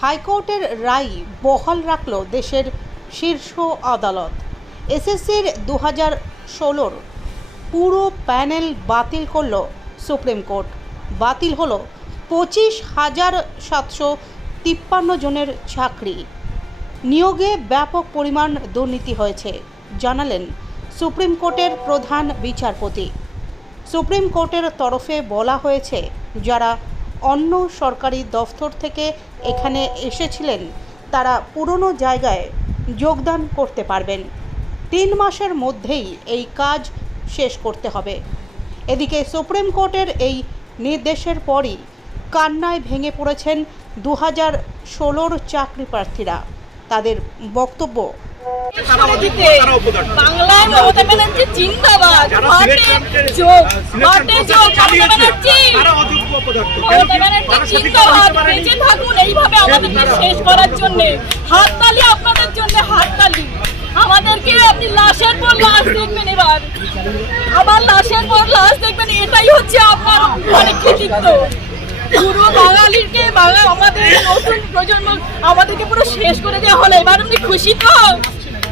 হাইকোর্টের রায় বহাল রাখল দেশের শীর্ষ আদালত। এসএসসির দু হাজার ষোলোর পুরো প্যানেল বাতিল করল সুপ্রিম কোর্ট। বাতিল হলো পঁচিশ হাজার সাতশো তিপ্পান্ন জনের চাকরি। নিয়োগে ব্যাপক পরিমাণ দুর্নীতি হয়েছে, জানালেন সুপ্রিম কোর্টের প্রধান বিচারপতি। সুপ্রিম কোর্টের তরফে বলা হয়েছে, যারা অন্য সরকারি দফতর থেকে এখানে এসেছিলেন, তারা পুরনো জায়গায় যোগদান করতে পারবেন। তিন মাসের মধ্যেই এই কাজ শেষ করতে হবে। এদিকে সুপ্রিম কোর্টের এই নির্দেশের পরই কান্নায় ভেঙে পড়েছেন দু হাজার ষোলোর চাকরি প্রার্থীরা। তাদের বক্তব্য বাংলায় মমতা ব্যানার্জি এইভাবে আমাদেরকে শেষ করার জন্য হাততালি আপনাদের জন্য হাততালি আমাদেরকে আপনি লাশের পর লাশ দেখবেন এবার লাশের পর লাশ দেখবেন এটাই হচ্ছে আপনার মানে কৃতিত্ব পুরো বাঙালিকে বাঙাল আমাদের নতুন প্রজন্ম আমাদেরকে পুরো শেষ করে দেওয়া হলো। এবার আপনি খুশি তো?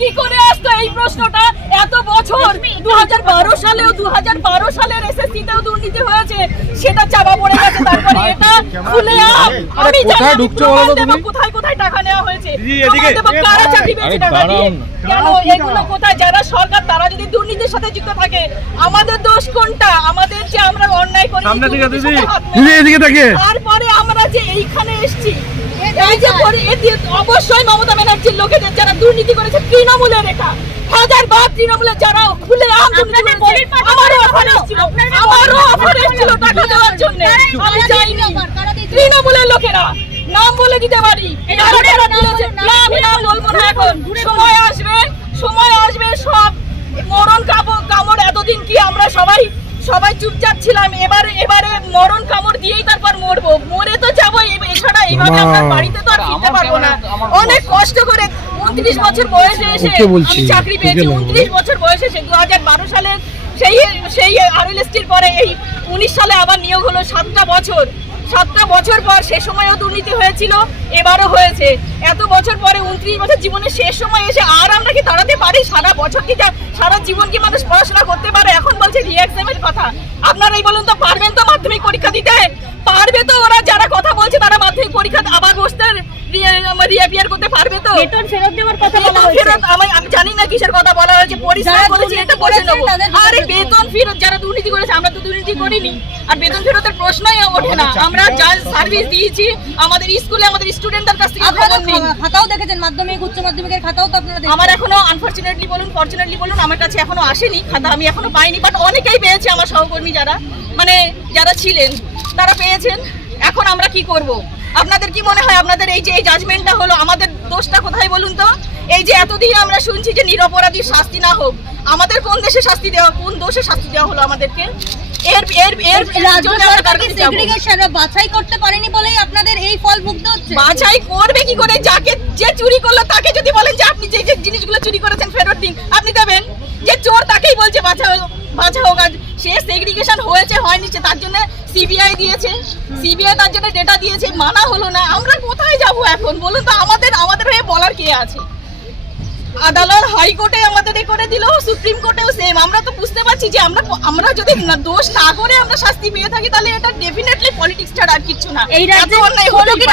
কি করে আসতো এই প্রশ্নটা? এত বছর দু সালেও দু সালের এসএসসি তেও দুর্নীতি হয়েছে সেটা চাপা পড়ে গেছে তারপরে এটা খুলে আম আমি জানি কোথায় ঢুকছো? কোথায় কোথায় টাকা নেওয়া হয়েছে? কারা চাকরি পেয়েছে টাকা দিয়ে কেন? এগুলো কোথায়? যারা সরকার তারা যদি দুর্নীতির সাথে যুক্ত থাকে আমাদের দোষ কোনটা? আমাদের যে আমরা অন্যায় করি তারপরে আমরা যে এইখানে এসেছি এই যে করি অবশ্যই মমতা ব্যানার্জির লোকেদের যারা দুর্নীতি তৃণমূলের এটা হাজার বার তৃণমূলের যারা খুলে আম দুর্নীতি করেছে, আমারও অফার এসেছিল। আমারও অফার এসেছিল টাকা দেওয়ার জন্য। আমি যাইনি। তৃণমূলের লোকেরা নাম বলে দিতে পারি। কারা কারা দিয়েছে? না আমি নাম বলব না এখন। সময় আসবে সময় আসবে সব মরণ কামড় কামড় এতদিন কি আমরা সবাই সবাই চুপচাপ ছিলাম এবারে এবারে মরণ কামড় দিয়েই তারপর মরবো। মরে তো যাব এছাড়া এইভাবে আমরা বাড়িতে তো আর ফিরতে পারব না। অনেক কষ্ট করে উনত্রিশ বছর বয়সে এসে আমি চাকরি পেয়েছি। উনত্রিশ বছর বয়সে এসে দু হাজার বারো সালে সেই সেই আরএলএসটির পরে এই উনিশ সালে আবার নিয়োগ হলো সাতটা বছর। সাতটা বছর পর সে সময়ও দুর্নীতি হয়েছিল এবারও হয়েছে। এত বছর পরে উনত্রিশ বছর জীবনের শেষ সময় এসে আর আমরা কি দাঁড়াতে পারি? সারা বছর কি সারা জীবন কি মানুষ পড়াশোনা করতে পারে? এখন বলছে রিএক্সামের কথা। আপনারাই বলুন তো পারবেন তো মাধ্যমিক পরীক্ষা দিতে? পারবে তো ওরা যারা কথা বলছে তারা মাধ্যমিক পরীক্ষা আবার বসতে রিঅ্যাপিয়ার করতে পারবে তো? বেতন ফেরত দেওয়ার কথা বলা হয়েছে। ফেরত আমি আমি জানি না কিসের কথা বলা হয়েছে পরিষ্কার যারা বলেছি এটা বলে করেছে নেব আরে বেতন ফেরত যারা দুর্নীতি করেছে আমরা তো দুর্নীতি করিনি। আর বেতন ফেরতের প্রশ্নই ওঠে না। আমরা যা সার্ভিস দিয়েছি আমাদের স্কুলে আমাদের স্টুডেন্টদের কাছ থেকে আপনারা খবর নিন খাতাও দেখেছেন মাধ্যমিক উচ্চ মাধ্যমিকের খাতাও তো আপনারা আমার এখনও আনফরচুনেটলি বলুন ফরচুনেটলি বলুন আমার কাছে এখনও আসেনি খাতা। আমি এখনও পাইনি বাট অনেকেই পেয়েছে আমার সহকর্মী যারা। মানে যারা ছিলেন তারা পেয়েছেন। এখন আমরা কি করব? আপনাদের কি মনে হয় আপনাদের এই যে এই জাজমেন্টটা হলো? আমাদের দোষটা কোথায় বলুন তো? এই যে এতদিন আমরা শুনছি যে নিরপরাধীর শাস্তি না হোক আমাদের কোন দেশে শাস্তি দেওয়া কোন দোষে শাস্তি দেওয়া হলো আমাদেরকে? এর এর এর বাছাই করতে পারেনি বলেই আপনাদের এই ফল ভুগতে হচ্ছে? বাছাই করবে কি করে? যাকে যে চুরি করল তাকে যদি বলেন যে আপনি যে যে জিনিসগুলো চুরি করেছেন ফেরত দিন আপনি দেবেন? যে চোর তাকেই বলছে বাছা বাছা হোক আর সে সেগ্রিগেশন হয়েছে হয়নি সে তার জন্য সিবিআই দিয়েছে। সিবিআই তার জন্য ডেটা দিয়েছে মানা হলো না। আমরা কোথায় যাব এখন? বলুন তো আমাদের আমাদের হয়ে বলার কে আছে? আদালত হাইকোর্টে আমাদের এ করে দিল সুপ্রিম কোর্টেও সেম আমরা তো বুঝতে পারছি যে আমরা আমরা যদি দোষ না করে আমরা শাস্তি পেয়ে থাকি তাহলে এটা ডেফিনেটলি পলিটিক্স ছাড়া আর কিছু না। এই রাজ্যে অন্যায় হলো কি